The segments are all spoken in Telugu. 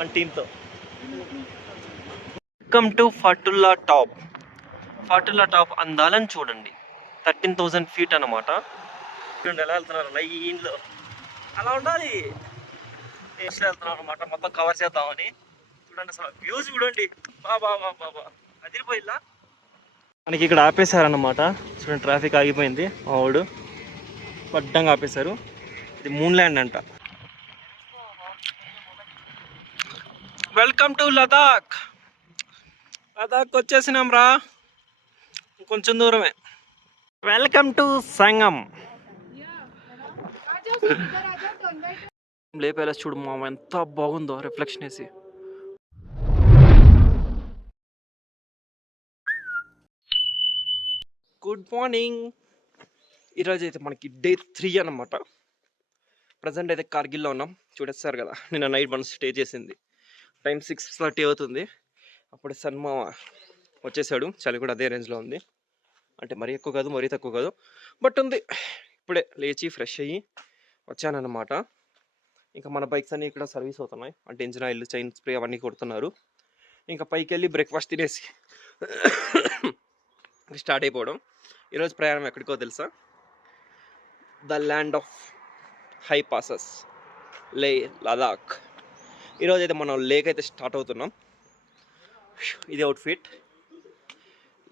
మన టీంతో. Welcome to Fotula top. Fotula top అందాలని చూడండి. 13,000 feet అన్నమాట. చూడండి ఎలా వెళ్తున్నారు లైన్లో, అలా ఉండాలి. వెళ్తున్నాం అనమాట, మొత్తం కవర్ చేద్దామని. చూడండి అసలు వ్యూస్ చూడండి, బాబా బాబా అదిరిపోయిందా. మనకి ఇక్కడ ఆపేశారన్నమాట. చూడండి ట్రాఫిక్ ఆగిపోయింది, మా వాడు పడ్డంగా ఆపేశారు. ఇది మూన్ ల్యాండ్ అంట. Welcome to Ladakh. లదాఖ్ వచ్చేసినాం రా, కొంచెం దూరమే. వెల్కమ్ టు సంగం. లేపేలా చూడు మామ, ఎంత బాగుందో రిఫ్లెక్షన్ వేసి. Good morning. ఈరోజు అయితే మనకి డే 3 అన్నమాట. ప్రజెంట్ అయితే కార్గిల్లో ఉన్నాం. చూడేస్తారు కదా, నిన్న నైట్ మనం స్టే చేసింది. టైం 6:30 అవుతుంది. అప్పుడు సన్మా వచ్చేసాడు. చలి కూడా అదే రేంజ్లో ఉంది. అంటే మరీ ఎక్కువ కాదు, మరీ తక్కువ కాదు, బట్ ఉంది. ఇప్పుడే లేచి ఫ్రెష్ అయ్యి వచ్చానన్నమాట. ఇంకా మన బైక్స్ అన్నీ ఇక్కడ సర్వీస్ అవుతున్నాయి. అంటే ఇంజిన్ ఆయిల్, చైన్ స్ప్రే అవన్నీ కొడుతున్నారు. ఇంకా పైకి వెళ్ళి బ్రేక్ఫాస్ట్ తినేసి స్టార్ట్ అయిపోవడం. ఈరోజు ప్రయాణం ఎక్కడికో తెలుసా? The land of high passes, లే లదాఖ్. ఈరోజు అయితే మనం లేక్ అయితే స్టార్ట్ అవుతున్నాం. ఇది అవుట్ఫిట్.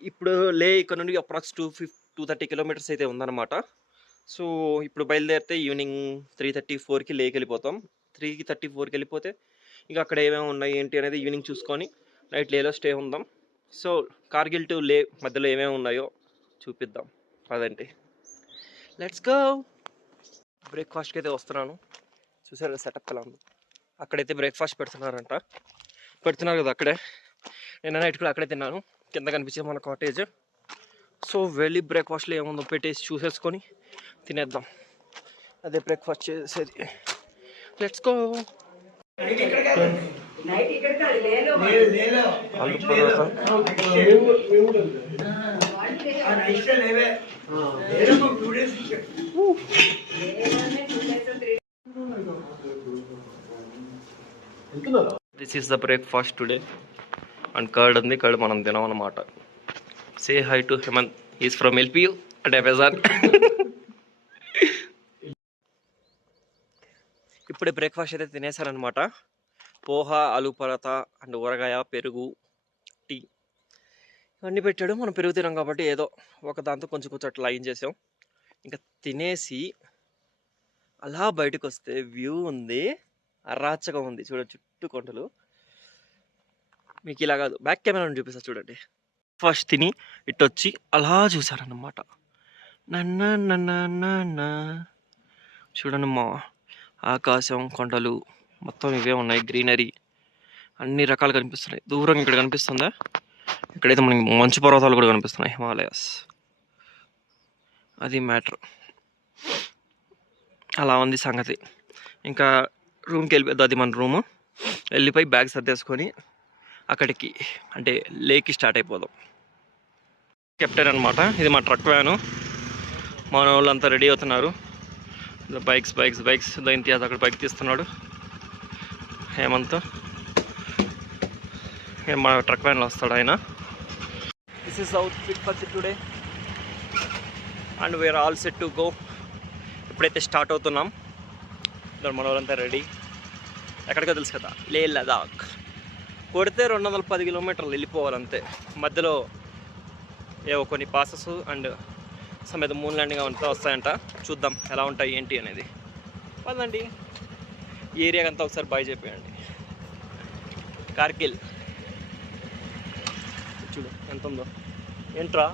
ఇప్పుడు లే ఇక్కడ నుండి అప్రాక్స్ 230 kilometers అయితే ఉందన్నమాట. సో ఇప్పుడు బయలుదేరితే ఈవినింగ్ 3:34కి లేకి వెళ్ళిపోతాం. 3:34కి వెళ్ళిపోతే ఇంకా అక్కడ ఏమేమి ఉన్నాయి ఏంటి అనేది ఈవినింగ్ చూసుకొని నైట్ లేలో స్టే ఉందాం. సో కార్గిల్ టు లే మధ్యలో ఏమేమి ఉన్నాయో చూపిద్దాం పదండి. Let's go. బ్రేక్ఫాస్ట్కి అయితే వస్తున్నాను. చూసారు సెటప్ ఎలా ఉంది. అక్కడైతే బ్రేక్ఫాస్ట్ పెడుతున్నారు కదా అక్కడే. నేను నైట్ కూడా అక్కడే తిన్నాను. కింద కనిపించే మన కాటేజ్. సో వెళ్ళి బ్రేక్ఫాస్ట్లో ఏముందో పెట్టేసి చూసేసుకొని తినేద్దాం. అదే బ్రేక్ఫాస్ట్ చేసేది. Let's go. Aloo paratha, this is the breakfast today. And curd ఉంది, కర్డ్ మనం తినాం అన్నమాట. Say hi to Hemanth, is from LPU and Amazon. ఇప్పుడే బ్రేక్ఫాస్ట్ అయితే తినేసారనమాట. పోహా, ఆలు పరాతా అండ్ ఊరగాయ, పెరుగు, టీ ఇవన్నీ పెట్టాడు. మనం పెరుగు తినాం కాబట్టి ఏదో ఒక దాంతో కొంచెం అట్లా లైన్ చేసాం. ఇంకా తినేసి అలా బయటకు వస్తే వ్యూ ఉంది, అరాచకం ఉంది. చూడండి చుట్టూ కొండలు. మీకు ఇలా కాదు, బ్యాక్ కెమెరా చూపిస్తా చూడండి. ఫస్ట్ తిని ఇటు వచ్చి అలా చూసారన్నమాట. నన్న చూడండి మా, ఆకాశం, కొండలు మొత్తం ఇవే ఉన్నాయి. గ్రీనరీ అన్ని రకాలు కనిపిస్తున్నాయి. దూరం ఇక్కడ కనిపిస్తుందా, ఇక్కడైతే మనకి మంచు పర్వతాలు కూడా కనిపిస్తున్నాయి, హిమాలయాస్. అది మ్యాటర్. అలా ఉంది సంగతి. ఇంకా రూమ్కి వెళ్ళిపోద్ది, అది మన రూము. వెళ్ళిపోయి బ్యాగ్ సర్దేసుకొని అక్కడికి అంటే లేక్కి స్టార్ట్ అయిపోదాం. కెప్టెన్ అనమాట, ఇది మా ట్రక్ వ్యాను. మన వాళ్ళంతా రెడీ అవుతున్నారు. బైక్స్ ద ఇంతియాజ్ అక్కడ బైక్ తీస్తున్నాడు. హేమంత్ మా ట్రక్ వ్యాన్లో వస్తాడు ఆయన. This is outfit for today and we're all set to go. ఇప్పుడైతే స్టార్ట్ అవుతున్నాం. మన వాళ్ళంతా రెడీ. ఎక్కడికో తెలుసు కదా, లే లదాఖ్. కొడితే 210 kilometers వెళ్ళిపోవాలంతే. మధ్యలో ఏవో కొన్ని passes and Sametha moon landing అంతా వస్తాయంట. చూద్దాం ఎలా ఉంటాయి ఏంటి అనేది. పదండి, ఈ ఏరియాకి అంతా ఒకసారి బాయ్ చెప్పేయండి. కార్గిల్ చూడు ఎంత ఉందో, ఏంట్రా.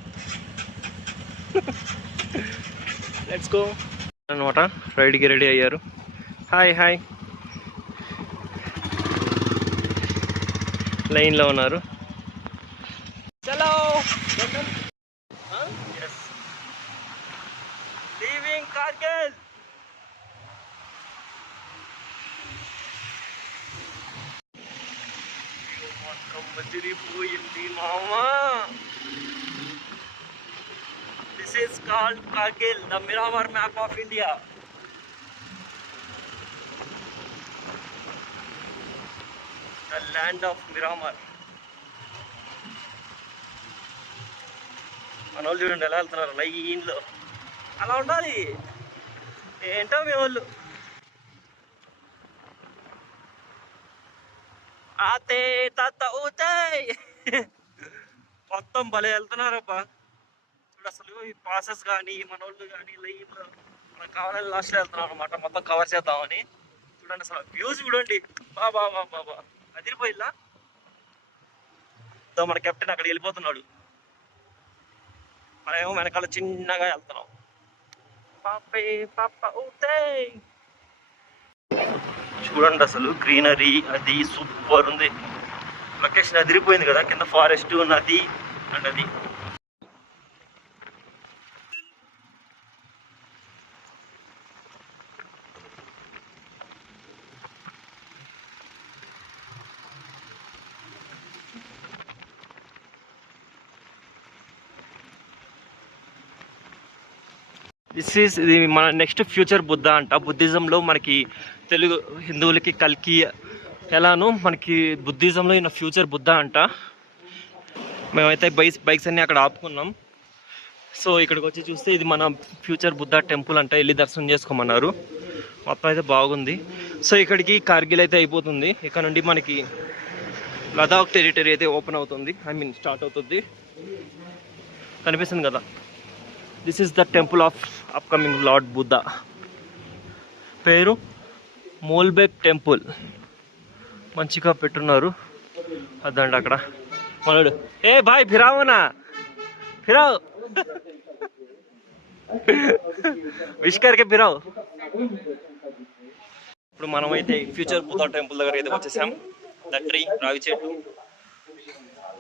లెట్స్ గో అనమాట. రైడ్కి రెడీ అయ్యారు. హాయ్ లైన్లో ఉన్నారు. చలో లీవింగ్ కార్గిల్. మజిరిపోయింది మామా. This is called Kargil, the Miramar map of India. The land of Miramar. మన వాళ్ళు చూడండి ఎలా వెళ్తున్నారు లైన్లో. అలా ఉండాలి. ఏంటో మీ వాళ్ళు ఆతే తాత ఊతాయ్ మొత్తం భలే వెళ్తున్నారబ్బా. ఇప్పుడు అసలు ఈ పాసెస్ కానీ మన వాళ్ళు కానీ లైన్లో మనకు కావాలని లాస్ట్లో వెళ్తున్నారు అనమాట, మొత్తం కవర్ చేద్దామని. చూడండి అసలు వ్యూస్ చూడండి. బాబా బాబా అదిరిపోయిల్లా. మన కెప్టెన్ అక్కడ వెళ్ళిపోతున్నాడు, మనమేమో వెనకాల చిన్నగా వెళ్తున్నాం. పాపే పాప ఊతాయ్. చూడండి అసలు గ్రీనరీ అది సూపర్ ఉంది. లొకేషన్ అదిరిపోయింది కదా, కింద ఫారెస్ట్, నది అండ్ అది. ఇది మన నెక్స్ట్ ఫ్యూచర్ బుద్ధ అంట. బుద్ధిజంలో మనకి తెలుగు హిందువులకి కల్కి ఎలానో మనకి బుద్ధిజంలో ఈయన ఫ్యూచర్ బుద్ధ అంట. మేమైతే బైక్స్ అన్నీ అక్కడ ఆపుకున్నాం. సో ఇక్కడికి వచ్చి చూస్తే ఇది మన ఫ్యూచర్ బుద్ధ టెంపుల్ అంట, వెళ్ళి దర్శనం చేసుకోమన్నారు. మొత్తం అయితే బాగుంది. సో ఇక్కడికి కార్గిల్ అయితే అయిపోతుంది. ఇక్కడ నుండి మనకి లదాఖ్ టెరిటరీ అయితే ఓపెన్ అవుతుంది, స్టార్ట్ అవుతుంది. కనిపిస్తుంది కదా, this is the temple of upcoming lord Buddha. పేరు మోల్బెక్ టెంపుల్. మంచిగా పెట్టున్నారు. అదండి అక్కడ మనడు. ఏ బాయ్ ఫిరావునా ఫిరావు విష్కర్కే ఫిరావు. ఇప్పుడు మనమైతే ఫ్యూచర్ బుద్ధ టెంపుల్ దగ్గర అయితే వచ్చేసాం. ద ట్రీ, రావి చెట్టు.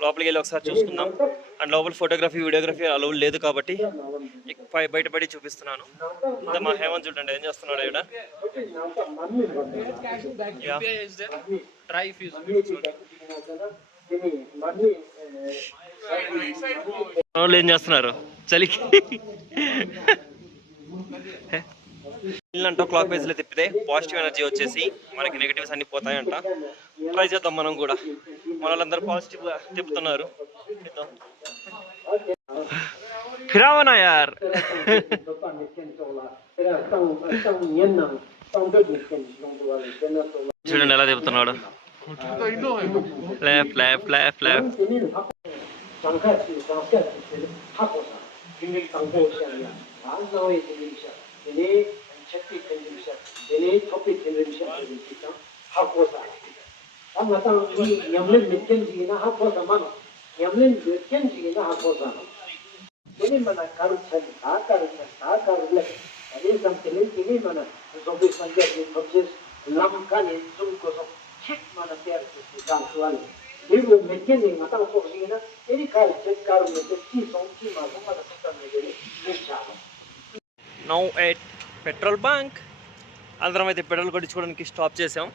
లోపలికి వెళ్ళి ఒకసారి చూసుకుందాం. అండ్ లోపల ఫోటోగ్రఫీ వీడియోగ్రఫీ అలౌ లేదు కాబట్టి బయటపడి చూపిస్తున్నాను. ఇంకా మా హేమంత్ చూడండి ఏం చేస్తున్నాడు ఇక్కడ. వాళ్ళు ఏం చేస్తున్నారు చలికి. ఇల్లంటో క్లాక్ వైజ్లో తిప్పితే పాజిటివ్ ఎనర్జీ వచ్చేసి మనకి నెగిటివ్స్ అన్ని పోతాయంట. ట్రై చేద్దాం మనం కూడా. మన వాళ్ళందరూ పాజిటివ్గా తిప్పుతున్నారు. ఫిరావనా యార్. చూడండి ఎలా తిప్పుతున్నాడు. Left left left left. Now at petrol bunk. అందరం అయితే పెట్రోల్ కొట్టించుకోవడానికి స్టాప్ చేసాం.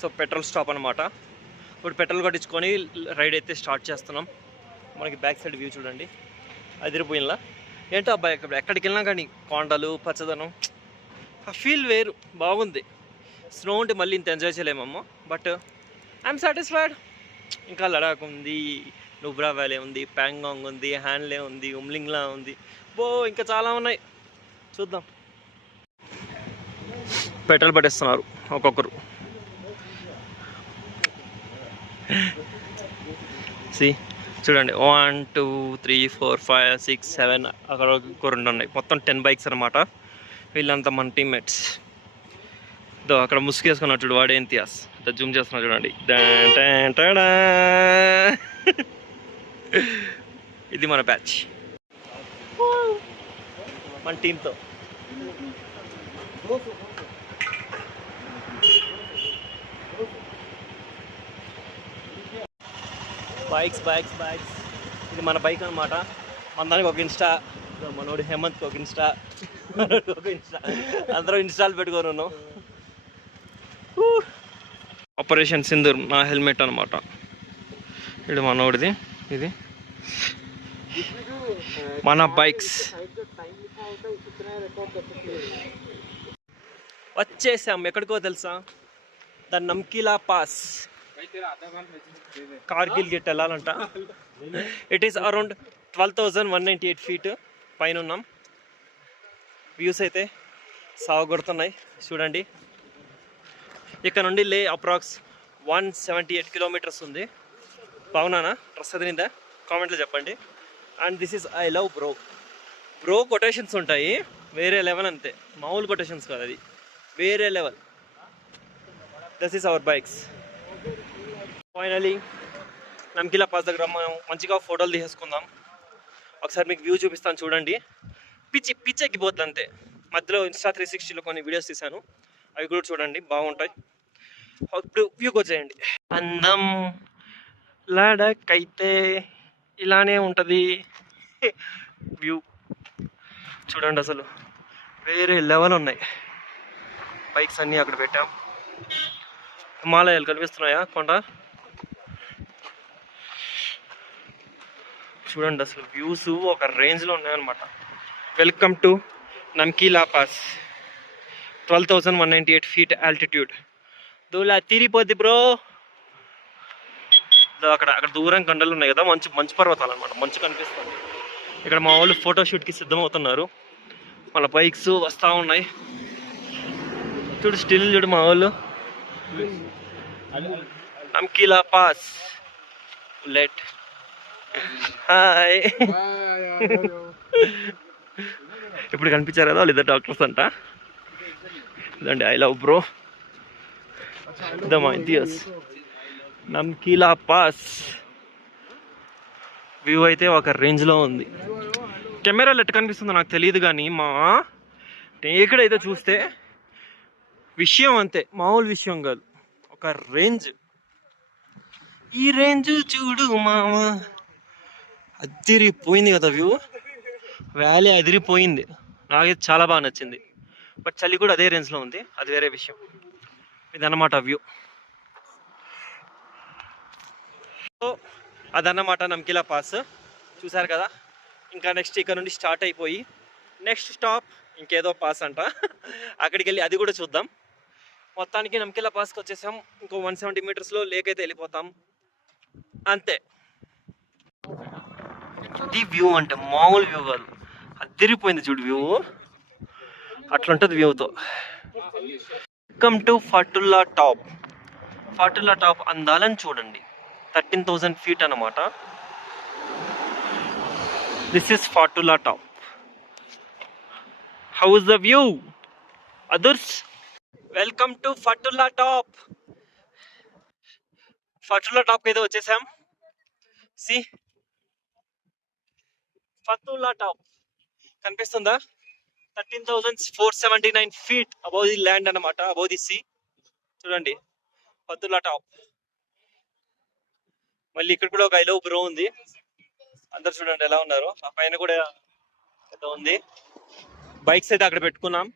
సో పెట్రోల్ స్టాప్ అనమాట. ఇప్పుడు పెట్రోల్ కొట్టించుకొని రైడ్ అయితే స్టార్ట్ చేస్తున్నాం. మనకి బ్యాక్ సైడ్ వ్యూ చూడండి, అదిరిపోయినలా. ఏంటో అబ్బాయి ఎక్కడికి వెళ్ళినా కానీ కొండలు, పచ్చదనం, ఆ ఫీల్ వేరు, బాగుంది. స్నో ఉంటే మళ్ళీ ఇంత ఎంజాయ్ చేయలేమమ్మా, బట్ ఐఎమ్ సాటిస్ఫైడ్. ఇంకా లడాక్ ఉంది, నుబ్రా వ్యాలీ ఉంది, ప్యాంగాంగ్ ఉంది, హ్యాన్లే ఉంది, ఉమ్లింగ్లా ఉంది, ఇంకా చాలా ఉన్నాయి, చూద్దాం. పెట్రోల్ పట్టేస్తున్నారు ఒక్కొక్కరు. చూడండి 1 2 3 4 5 6 7 అక్కడ ఒక 2 ఉన్నాయి, మొత్తం 10 బైక్స్ అనమాట. వీళ్ళంతా మన టీమ్మేట్స్. అక్కడ ముసుగేసుకున్నాడు చూడు, వాడు ఇంతియాజ్. జూమ్ చేస్తున్నా చూడండి. ఇది మన బ్యాచ్ మన టీంతో. Bikes bikes bikes. ఇది మన బైక్ అనమాట. మనదానికి ఒక ఇన్స్టా, మనోడు హేమంత్కి ఒక ఇన్స్టా, ఒక ఇన్స్టా, అందరూ ఇన్స్టాల్ పెట్టుకొని ఉన్నాం. ఆపరేషన్ సింధూర్ నా హెల్మెట్ అనమాట. ఇది మనోడిది, ఇది మన బైక్స్. వచ్చేసాం. ఎక్కడికో తెలుసా? The Namkila pass. Kargil gate వెళ్ళాలంట. ఇట్ ఈస్ అరౌండ్ 12,198 feet పైన ఉన్నాం. వ్యూస్ అయితే సాగుకొడుతున్నాయి చూడండి. ఇక్కడ నుండి లే అప్రాక్స్ 178 kilometers ఉంది. బాగున్నానా? డ్రెస్ అదిరిందా? కామెంట్లో చెప్పండి. And this is I love bro quotations ఉంటాయి వేరే లెవెల్, అంతే మామూలు కొటేషన్స్ కాదు, అది వేరే level. This is our bikes. Finally Namkila pass దగ్గర మనం మంచిగా ఫోటోలు తీసేసుకుందాం. ఒకసారి మీకు వ్యూ చూపిస్తాను చూడండి. పిచ్చి ఎక్కిపోతుంది అంతే. మధ్యలో ఇన్స్టా 360లో కొన్ని వీడియోస్ తీశాను, అవి కూడా చూడండి, బాగుంటాయి. ఇప్పుడు వ్యూకి వచ్చేయండి. అందం లడక్ అయితే ఇలానే ఉంటుంది వ్యూ. చూడండి అసలు వేరే లెవెల్ ఉన్నాయి. బైక్స్ అన్నీ అక్కడ పెట్టాం. హిమాలయాలు కనిపిస్తున్నాయా? కొండ చూడండి అసలు వ్యూస్ ఒక రేంజ్లో ఉన్నాయన్నమాట. Welcome to Namkila pass, 12,198 feet altitude. దూలా తీరిపోద్ది బ్రో. అక్కడ దూరం కొండలు ఉన్నాయి కదా, మంచు పర్వతాలు అనమాట, మంచు కనిపిస్తుంది. ఇక్కడ మా వాళ్ళు ఫోటోషూట్కి సిద్ధమవుతున్నారు. వాళ్ళ బైక్స్ వస్తూ ఉన్నాయి చూడు, స్టిల్ చూడు మా వాళ్ళు. నమ్కీలా పాస్ లెట్ హాయ్. ఇప్పుడు కనిపించారు కదా వాళ్ళు, ఇద్దరు డాక్టర్స్ అంట. ఇదండి ఐ లవ్ బ్రో, ఇదమ్మా ఇంతియాస్. నమ్కీలా పాస్ వ్యూ అయితే ఒక రేంజ్లో ఉంది. కెమెరాలో ఎట్టు కనిపిస్తుందో నాకు తెలియదు, కానీ మా ఎక్కడైతే చూస్తే విషయం అంతే, మామూలు విషయం కాదు, ఒక రేంజ్. ఈ రేంజ్ చూడు మామ, అదిరిపోయింది కదా వ్యూ. వ్యాలీ అదిరిపోయింది, నాకైతే చాలా బాగా నచ్చింది. బట్ చలి కూడా అదే రేంజ్లో ఉంది, అది వేరే విషయం. ఇదన్నమాట వ్యూ. సో అదన్నమాట నమ్కీలా పాస్, చూసారు కదా. ఇంకా నెక్స్ట్ ఇక్కడ నుండి స్టార్ట్ అయిపోయి నెక్స్ట్ స్టాప్ ఇంకేదో పాస్ అంట, అక్కడికి వెళ్ళి అది కూడా చూద్దాం. మొత్తానికి నమ్కీలా పాస్కి వచ్చేసాం. ఇంకో 170 meters లేక్ అయితే వెళ్ళిపోతాం అంతే. ఇది వ్యూ అంటే మామూలు వ్యూ కాదు, అదిరిపోయింది చూడు వ్యూ, అట్లుంటుంది వ్యూతో. Welcome to Fotula top. Fotula top అందాలని చూడండి, 13,000 feet అన్నమాట. This is Fotula top. How is the view others? Welcome to Fotula top. Fotula top అయితే వచ్చేసాం. సి ఫాటుల్లా టాప్ కనిపిస్తుందా? 13,479 feet అబౌవ్ ది ల్యాండ్ అన్నమాట, అబౌవ్ ది సీ. చూడండి ఫాటుల్లా టాప్. మళ్ళీ ఇక్కడ కూడా ఒక ఐ లవ్ బ్రో ఉంది. అందరు చూడండి ఎలా ఉన్నారు. ఆ పైన కూడా ఏదో ఉంది. బైక్స్ అయితే అక్కడ పెట్టుకున్నాం,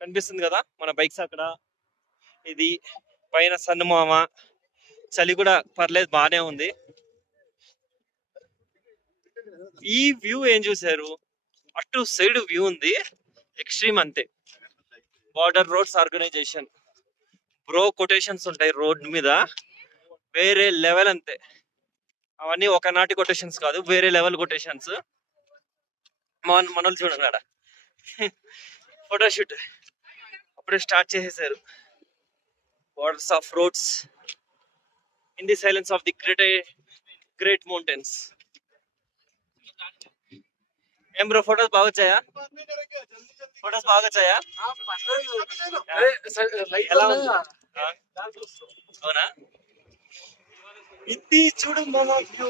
కనిపిస్తుంది కదా మన బైక్స్ అక్కడ. ఇది పైన సన్నుమామ, చలి కూడా పర్లేదు బాగానే ఉంది. ఈ వ్యూ ఏం చూసారు? అటు సైడ్ వ్యూ ఉంది ఎక్స్ట్రీమ్ అంతే. Border roads organization bro quotations ఉంటాయి రోడ్ మీద, వేరే లెవెల్ అంతే. అవన్నీ ఒకనాటి కొటేషన్స్ కాదు, వేరే లెవెల్ కొటేషన్స్. మనోళ్ళు చూడండి ఆడ ఫోటోషూట్ అప్పుడే స్టార్ట్ చేసేసారు. Borders of roads in the silence of the great mountains. ఏం బ్రో ఫోటోస్ బాగా వచ్చాయా? ఫోటోస్ బాగా వచ్చాయా? ఎలా ఉంది? అవునా? ఇది చూడు మామ వ్యూ,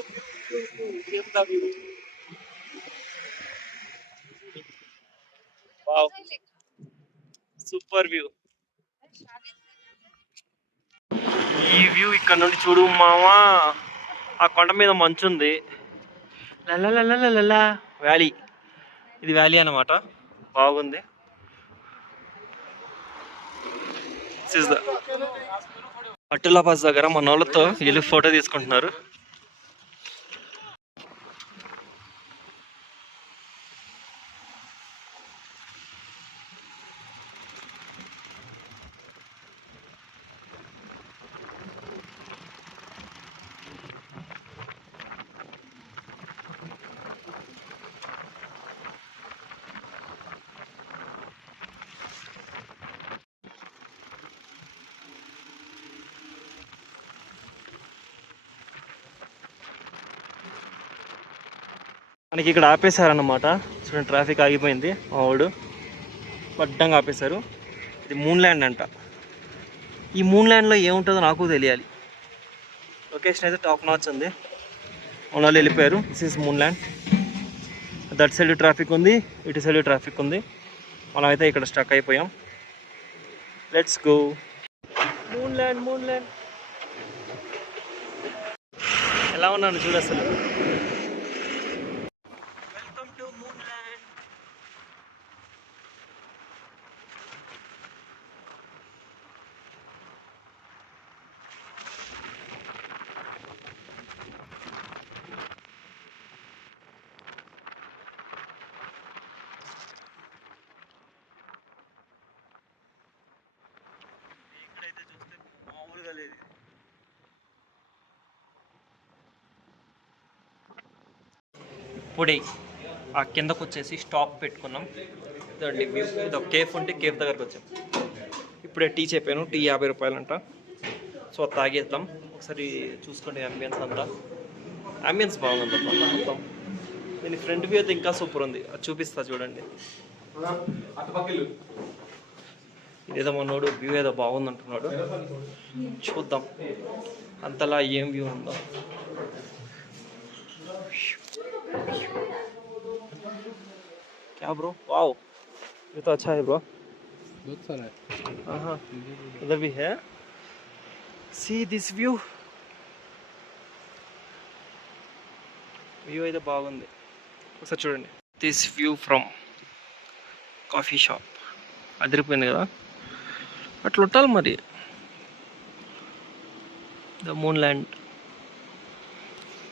వావ్ సూపర్ వ్యూ. ఈ వ్యూ ఇక్కడ నుండి చూడు మామా, ఆ కొండ మీద మంచు ఉంది. లలా వ్యాలీ, ఇది వ్యాలీ అన్నమాట, బాగుంది. ఫాటుల్లా పాస్ దగ్గర మన వాళ్ళతో వీళ్ళు ఫోటో తీసుకుంటున్నారు. మనకి ఇక్కడ ఆపేశారన్నమాట. చూడండి, ట్రాఫిక్ ఆగిపోయింది. మా వాడు అడ్డంగా ఆపేశారు. ఇది మూన్ ల్యాండ్ అంట. ఈ మూన్ ల్యాండ్లో ఏముంటుందో నాకు తెలియాలి. లొకేషన్ అయితే టాప్ నాచ్ ఉంది. మన వాళ్ళు వెళ్ళిపోయారు. This is moon land. That side traffic ఉంది, ఇటు సైడ్ ట్రాఫిక్ ఉంది. మనం అయితే ఇక్కడ స్టక్ అయిపోయాం. Let's go moon land. Moon land ఎలా ఉన్నాను చూడు అసలు. Welcome to moon land. ఇక్కడైతే చూస్తే మామూలుగా లేదు. ఇప్పుడే ఆ కిందకు వచ్చేసి స్టాప్ పెట్టుకున్నాం. ఇదండి వ్యూ. ఇది ఒక కేఫ్ ఉంటే కేఫ్ దగ్గరకు వచ్చాం. ఇప్పుడే టీ చెప్పాను. టీ 50 రూపాయలంట. సో తాగేద్దాం. ఒకసారి చూసుకోండి అంబియన్స్ అంతా. అంబియన్స్ బాగుంది మొత్తం. దీని ఫ్రంట్ వ్యూ అయితే ఇంకా సూపర్ ఉంది. అది చూపిస్తా చూడండి. ఇదేదో మనోడు వ్యూ ఏదో బాగుంది అంటున్నాడు. చూద్దాం అంతలా ఏం వ్యూ ఉందో. क्या ब्रो? वाओ, ये तो अच्छा है ब्रो. बहुत सारा है. हाँ, उधर भी है. See this view. వ్యూ అయితే బాగుంది. ఒకసారి చూడండి. This view from coffee shop. అదిరిపోయింది కదా. అట్లా ఉండాలి మరి. The moon land.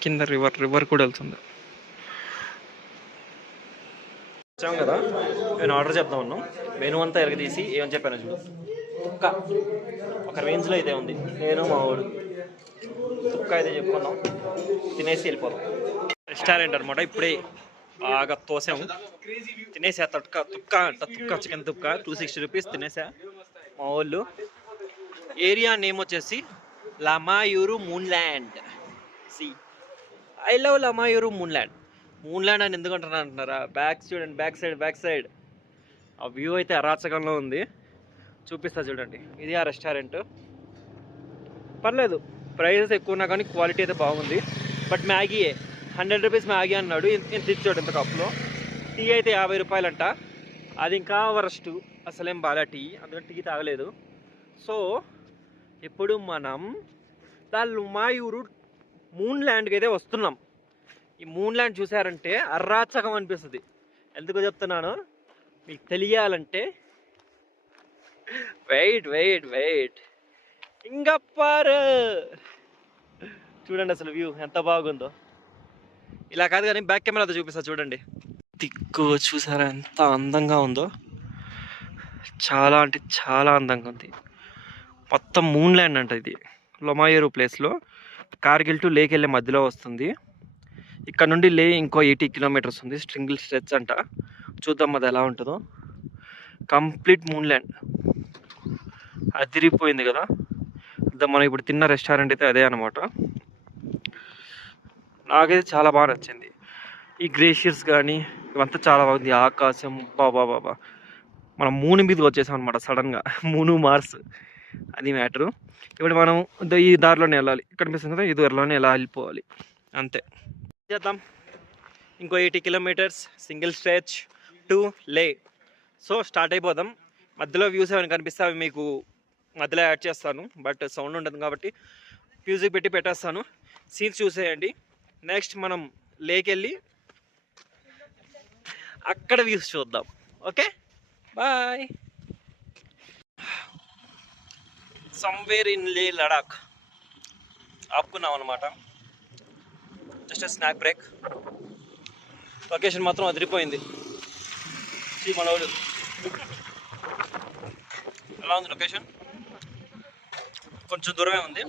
కింద రివర్ కూడా వెళ్తుంది. వచ్చాం కదా, నేను ఆర్డర్ చెప్తా ఉన్నాం. మెనూ అంతా ఎరగదీసి ఏమని చెప్పాను చూడు. తుక్క ఒక రేంజ్లో అయితే ఉంది. నేను మా వాడు తుక్క అయితే చెప్పుకున్నాం. తినేసి వెళ్ళిపోదాం. రెస్టారెంట్ అనమాట. ఇప్పుడే బాగా తోసాము. తినేసా తుక్క చికెన్ తుక్క 260 రూపీస్ తినేసా. మా వాళ్ళు ఏరియా నేమ్ వచ్చేసి Lamayuru moon land. See I love Lamayuru moon land. Moon land అని ఎందుకు అంటున్నారా? బ్యాక్ చూడండి, బ్యాక్ సైడ్ ఆ వ్యూ అయితే అరాచకంలో ఉంది. చూపిస్తా చూడండి. ఇది ఆ రెస్టారెంట్. పర్లేదు, ప్రైజెస్ ఎక్కువ ఉన్నా కానీ క్వాలిటీ అయితే బాగుంది. బట్ మ్యాగీయే 100 రూపీస్ మ్యాగీ అన్నాడు. ఇంత ఇచ్చాడు ఇంత కప్లో. టీ అయితే 50 రూపాయలంట. అది ఇంకా వరస్ట్. అసలేం బాగా టీ, అందుకని టీ తాగలేదు. సో ఇప్పుడు మనం లమాయూరు మూన్ ల్యాండ్కి అయితే వస్తున్నాం. ఈ మూన్ ల్యాండ్ చూసారంటే అర్రాచకం అనిపిస్తుంది. ఎందుకు చెప్తున్నాను మీకు తెలియాలంటే వెయిట్ ఇంగప్పారు. చూడండి అసలు వ్యూ ఎంత బాగుందో. ఇలా కాదు కానీ బ్యాక్ కెమెరాతో చూపిస్తా చూడండి. దిక్కు చూసారా ఎంత అందంగా ఉందో. చాలా అంటే చాలా అందంగా ఉంది. మొత్తం మూన్ ల్యాండ్ అంట. ఇది లమాయూరు ప్లేస్లో కార్గిల్ టు లేక్ వెళ్ళే మధ్యలో వస్తుంది. ఇక్కడ నుండి లే ఇంకో 80 కిలోమీటర్స్ ఉంది. సింగిల్ స్ట్రెచ్ అంట. చూద్దాం అది ఎలా ఉంటుందో. Complete moon land. అదిరిపోయింది కదా. మనం ఇప్పుడు తిన్న రెస్టారెంట్ అయితే అదే అనమాట. నాకైతే చాలా బాగా నచ్చింది. ఈ గ్లేషియర్స్ కానీ ఇవంతా చాలా బాగుంది. ఆకాశం బాబా. మనం మూన్ మీదకి వచ్చేసాం అనమాట సడన్గా. మూను మార్స్ అది మ్యాటరు. ఇప్పుడు మనం ఈ దారిలోనే వెళ్ళాలి. కనిపిస్తుంది కదా, ఈ దారిలోనే ఎలా వెళ్ళిపోవాలి అంతే. చేద్దాం. ఇంకో 80 కిలోమీటర్స్ సింగిల్ స్ట్రెచ్ టు లే. సో స్టార్ట్ అయిపోదాం. మధ్యలో వ్యూస్ ఏమైనా కనిపిస్తే అవి మీకు మధ్యలో యాడ్ చేస్తాను. బట్ సౌండ్ ఉండదు కాబట్టి మ్యూజిక్ పెట్టి పెట్టేస్తాను. సీన్స్ చూసేయండి. నెక్స్ట్ మనం లేక్ వెళ్ళి అక్కడ వ్యూస్ చూద్దాం. Okay, bye. సమ్వేర్ ఇన్ లే లడాక్ ఆపుకున్నాం అనమాట. Just snack break. లొకేషన్ మాత్రం అదిరిపోయింది. మనోడు ఎలా ఉంది లొకేషన్? కొంచెం దూరమే ఉంది.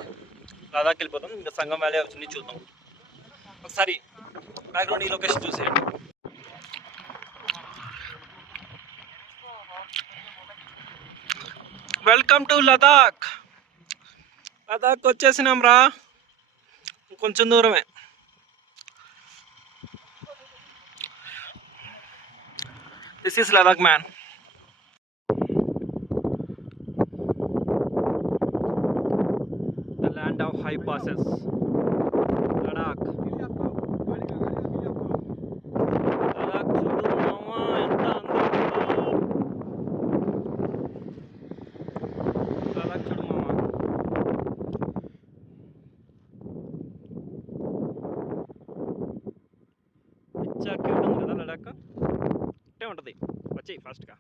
లదాఖ్ వెళ్ళిపోతాం. ఇంకా సంగం వ్యాలీ వచ్చింది చూద్దాం. ఒకసారి బ్యాక్గ్రౌండ్ ఈ లొకేషన్ చూసేయండి. Welcome to Ladakh. లదాఖ్ వచ్చేసినాం రా. కొంచెం దూరమే. This is Ladakh, man. The land of high passes. Ladakh. Ladakh చూడు మామ ఎంత అందంగా ఉందో. Ladakh చూడు మామ. పిచ్చా క్యూట్ ఉంది కదా లడాక్. అంటే ఉంటుంది. వచ్చేయి ఫాస్ట్గా.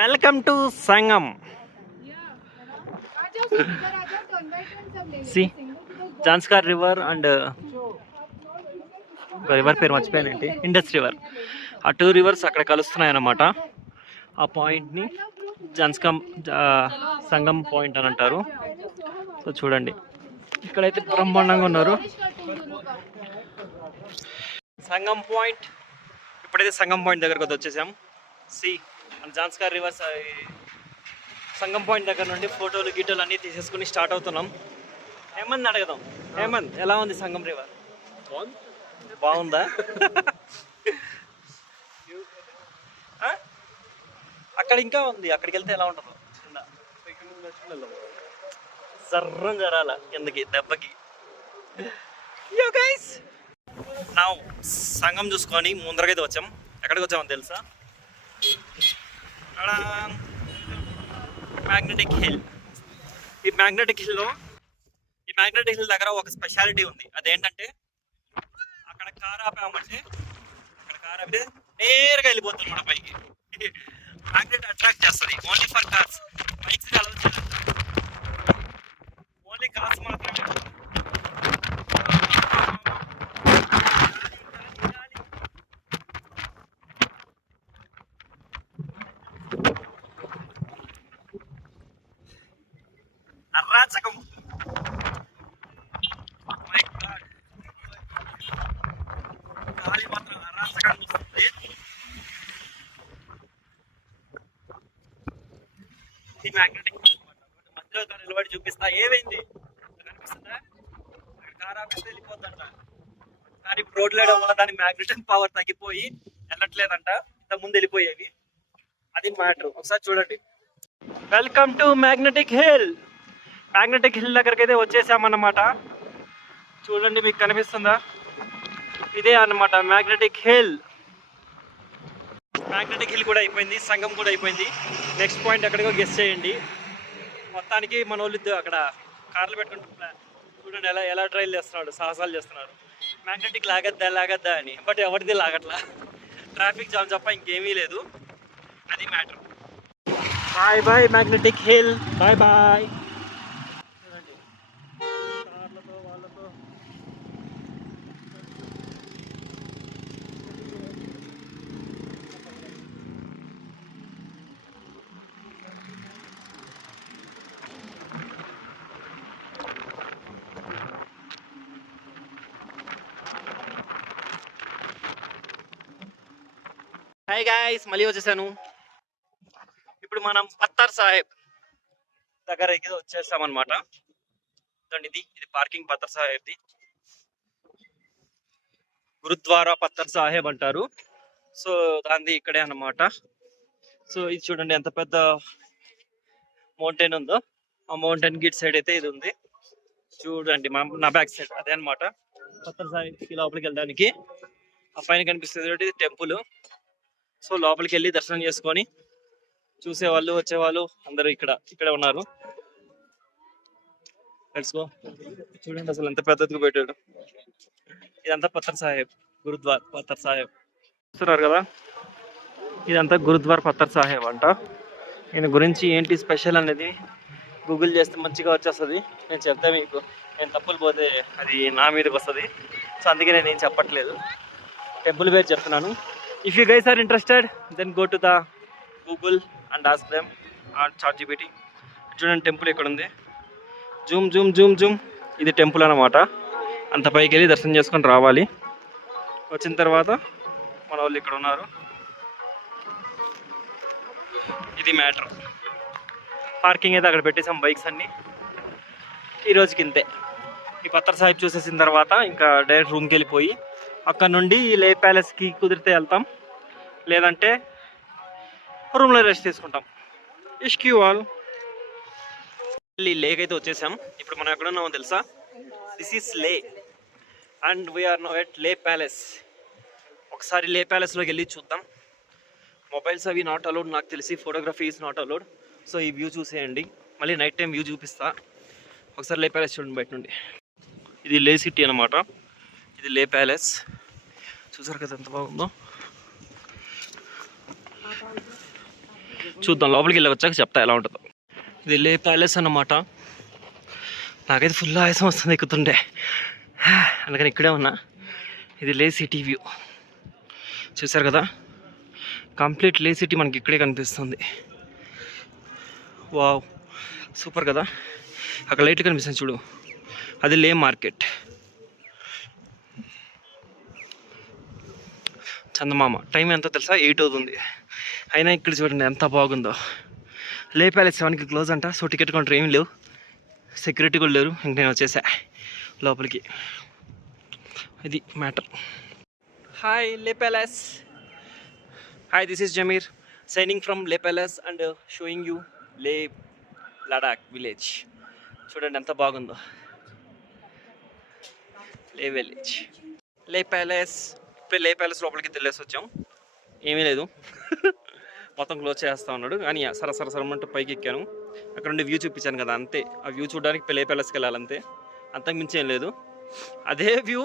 Welcome to Sangam. See Zanskar river and river పేరు మర్చిపోయానండి, ఇండస్ రివర్. ఆ 2 రివర్స్ అక్కడ కలుస్తున్నాయి అన్నమాట. ఆ పాయింట్ని సంగం పాయింట్ అని అంటారు. సో చూడండి ఇక్కడైతే బ్రహ్మాండంగా ఉన్నారు. సంగం పాయింట్. ఇప్పుడైతే సంగం పాయింట్ దగ్గరకు వచ్చేసాం. సి మన జాన్స్కార్ రివర్స్ సంగం పాయింట్ దగ్గర నుండి ఫోటోలు గిటోలు అన్నీ తీసేసుకుని స్టార్ట్ అవుతున్నాం. హేమంత్ అడగదాం. హేమంత్, ఎలా ఉంది సంగం రివర్? బాగుందా? అక్కడ ఇంకా ఉంది, అక్కడికి వెళ్తే ఎలా ఉంటుందో సర్రం జరాల కిందకి దెబ్బకి. నా సంగం చూసుకొని ముందరకైతే వచ్చాం. ఎక్కడికి వచ్చామో తెలుసా? Magnetic hill. ఈ మ్యాగ్నెటిక్ హిల్ దగ్గర ఒక స్పెషాలిటీ ఉంది. అదేంటంటే అక్కడ కార్ ఆపామంటే నేరుగా వెళ్ళిపోతుంది మన పైకి. మ్యాగ్నెట్ అట్రాక్ట్ చేస్తుంది. Only for cars. Bikes only cars మాత్రమే. అరాచకం. గాలి మాత్రం అరాచకంగా వస్తుంది. ఇది మ్యాగ్నెటిక్ మధ్యలో నిలబడి చూపిస్తా. ఏమైంది కనిపిస్తుందా? కార్ ఆపిస్తే వెళ్ళిపోతుందంట. కానీ రోడ్లు వేయడం వల్ల దాని మ్యాగ్నెటిక్ పవర్ తగ్గిపోయి వెళ్ళట్లేదంట. ఇంత ముందు వెళ్ళిపోయేవి. అది మ్యాటర్. ఒకసారి చూడండి. Welcome to magnetic hill. Magnetic hill దగ్గరికి అయితే వచ్చేసామన్నమాట. చూడండి, మీకు కనిపిస్తుందా? ఇదే అన్నమాట మ్యాగ్నెటిక్ హిల్. మ్యాగ్నెటిక్ హిల్ కూడా అయిపోయింది, సంగం కూడా అయిపోయింది. నెక్స్ట్ పాయింట్ ఎక్కడికో గెస్ చేయండి. మొత్తానికి మన వాళ్ళు అక్కడ కార్లు పెట్టుకుంటున్నారు. చూడండి ఎలా ట్రైల్ చేస్తున్నాడు, సాహసాలు చేస్తున్నారు. మ్యాగ్నెటిక్ లాగద్దా అని. బట్ ఎవరిది లాగట్లా. ట్రాఫిక్ జామ్ తప్ప ఇంకేమీ లేదు. అది matter. Bye bye magnetic hill. Bye bye. కార్లతో వాళ్ళతో హాయ్ గాయ్స్, మళ్ళీ వచ్చేసాను. ఇప్పుడు మనం పత్తర్ సాహెబ్ దగ్గర వచ్చేసామన్నమాట. ఇది పార్కింగ్ పత్తర్ సాహెబ్ది. గురుద్వారా పత్తర్ సాహెబ్ అంటారు. సో దాన్ని ఇక్కడే అన్నమాట. సో ఇది చూడండి ఎంత పెద్ద మౌంటైన్ ఉందో. ఆ మౌంటైన్ గిట్ సైడ్ అయితే ఇది ఉంది. చూడండి నా బ్యాక్ సైడ్ అదే అనమాట పత్తర్ సాహెబ్కి లోపలికి వెళ్ళడానికి. ఆ పైన కనిపిస్తుంది ఇది టెంపుల్. సో లోపలికి వెళ్ళి దర్శనం చేసుకొని చూసేవాళ్ళు వచ్చేవాళ్ళు అందరూ ఇక్కడే ఉన్నారు. Let's go. చూడండి అసలు ఎంత పెద్దదిగా పెట్టాడు. ఇదంతా పత్తర్ సాహెబ్, గురుద్వార్ పత్తర్ సాహెబ్ చూస్తున్నారు కదా. ఇదంతా గురుద్వార్ పత్తర్ సాహెబ్ అంట. ఈయన గురించి ఏంటి స్పెషల్ అనేది గూగుల్ చేస్తే మంచిగా వచ్చేస్తుంది. నేను చెప్తే మీకు నేను తప్పులు పోతే అది నా మీదకి వస్తుంది. సో అందుకే నేను ఏం చెప్పట్లేదు. టెంపుల్ పేరు చెప్తున్నాను. If you guys are interested then go to the Google and ask them on ChatGPT. చూడండి టెంపుల్ ఎక్కడ ఉంది. Zoom zoom zoom zoom. ఇది టెంపుల్ అన్నమాట. అంత పైకి వెళ్ళి దర్శనం చేసుకొని రావాలి. వచ్చిన తర్వాత మన వాళ్ళు ఇక్కడ ఉన్నారు. ఇది మ్యాటర్. పార్కింగ్ అయితే అక్కడ పెట్టేసాం బైక్స్ అన్నీ. ఈ రోజుకి ఇంతే. ఈ పత్తర్ సాహిబ్ చూసేసిన తర్వాత ఇంకా డైరెక్ట్ రూమ్కి వెళ్ళిపోయి అక్కడ నుండి లే ప్యాలెస్కి కుదిరితే వెళ్తాం, లేదంటే రూమ్లో రెస్ట్ తీసుకుంటాం. ఇష్క్యూ ఆల్. లేక్ అయితే వచ్చేసాం. ఇప్పుడు మనం ఎక్కడ ఉన్నామో తెలుసా? దిస్ ఈస్ లే అండ్ వీఆర్ నౌ ఎట్ లే ప్యాలెస్. ఒకసారి లే ప్యాలెస్లోకి వెళ్ళి చూద్దాం. మొబైల్స్ అవి నాట్ అలౌడ్ నాకు తెలిసి, photography is not allowed. So ఈ వ్యూ చూసేయండి. మళ్ళీ నైట్ టైం వ్యూ చూపిస్తా. ఒకసారి లే ప్యాలెస్ చూడండి బయట నుండి. ఇది లే సిటీ అనమాట. ఇది లే ప్యాలెస్. చూసారు కదా ఎంత బాగుందో. చూద్దాం, లోపలికి వెళ్ళి వచ్చాక చెప్తా ఎలా ఉంటుందో. ఇది లే ప్యాలెస్ అన్నమాట. నాకైతే ఫుల్ ఆయాసం వస్తుంది ఎక్కుతుంటే, అందుకని ఇక్కడే ఉన్నా. ఇది లే సిటీ వ్యూ. చూసారు కదా, కంప్లీట్ లే సిటీ మనకి ఇక్కడే కనిపిస్తుంది. వావ్, సూపర్ కదా. అక్కడ లైట్ కనిపిస్తుంది చూడు, అది లే మార్కెట్. చందమామ. టైం ఎంతో తెలుసా? 8 అవుతుంది. అయినా ఇక్కడ చూడండి ఎంత బాగుందో. లే ప్యాలెస్ 7కి క్లోజ్ అంట. సో టికెట్ కౌంటర్ ఏమి లేవు, సెక్యూరిటీ కూడా లేరు. ఇంక నేను వచ్చేసా లోపలికి. ఇది matter. Hi Leh palace. Hi, this is Zameer signing from Leh palace and showing you Leh Ladakh village. చూడండి ఎంత బాగుందో లే విలేజ్. లే ప్యాలెస్. ఇప్పుడు లే ప్యాలెస్ లోపలికి తెలిసి వచ్చాం. ఏమీ లేదు, మొత్తం క్లోజ్ చేస్తూ ఉన్నాడు. కానీ సరసరమంటూ పైకి ఎక్కాను. అక్కడ నుండి వ్యూ చూపించాను కదా, అంతే. ఆ వ్యూ చూడడానికి లే ప్యాలెస్కి వెళ్ళాలంతే, అంతకు మించి ఏం లేదు. అదే వ్యూ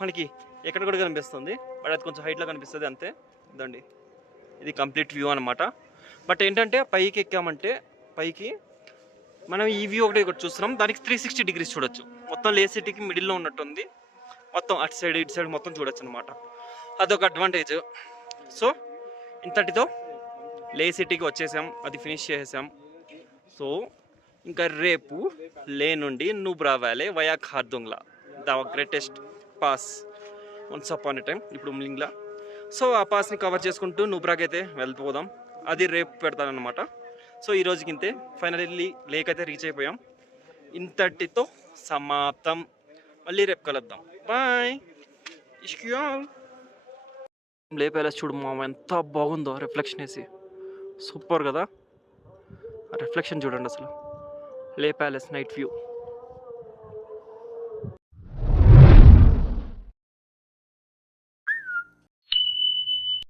మనకి ఎక్కడ కూడా కనిపిస్తుంది, బట్ అది కొంచెం హైట్లో కనిపిస్తుంది అంతే. ఇదండి, ఇది కంప్లీట్ వ్యూ అనమాట. బట్ ఏంటంటే పైకి ఎక్కామంటే పైకి మనం ఈ వ్యూ ఒకటి చూస్తున్నాం, దానికి 360 degrees చూడొచ్చు. మొత్తం లే సిటీకి మిడిల్లో ఉన్నట్టుంది. మొత్తం అటు సైడ్ ఇటు సైడ్ మొత్తం చూడొచ్చు అనమాట. అదొక అడ్వాంటేజ్. సో ఇంతటితో లే సిటీకి వచ్చేసాం, అది ఫినిష్ చేసేసాం. సో ఇంకా రేపు లే నుండి Nubra valley via Khardungla, the greatest pass once upon a time, ఇప్పుడు మింగ్లా. సో ఆ పాస్ని కవర్ చేసుకుంటూ నూబ్రాకి అయితే వెళ్ళిపోదాం. అది రేపు పెడతానమాట. సో ఈ రోజుకి ఇంతే. ఫైనల్లీ లేక్ అయితే రీచ్ అయిపోయాం. ఇంతటితో సమాప్తం. మళ్ళీ రేపు కలుద్దాం. బాయ్. లే ప్యాలెస్ చూడు మామ, ఎంత బాగుందో రిఫ్లెక్షన్ వేసి. సూపర్ కదా, రిఫ్లెక్షన్ చూడండి అసలు. లే ప్యాలెస్ నైట్ వ్యూ.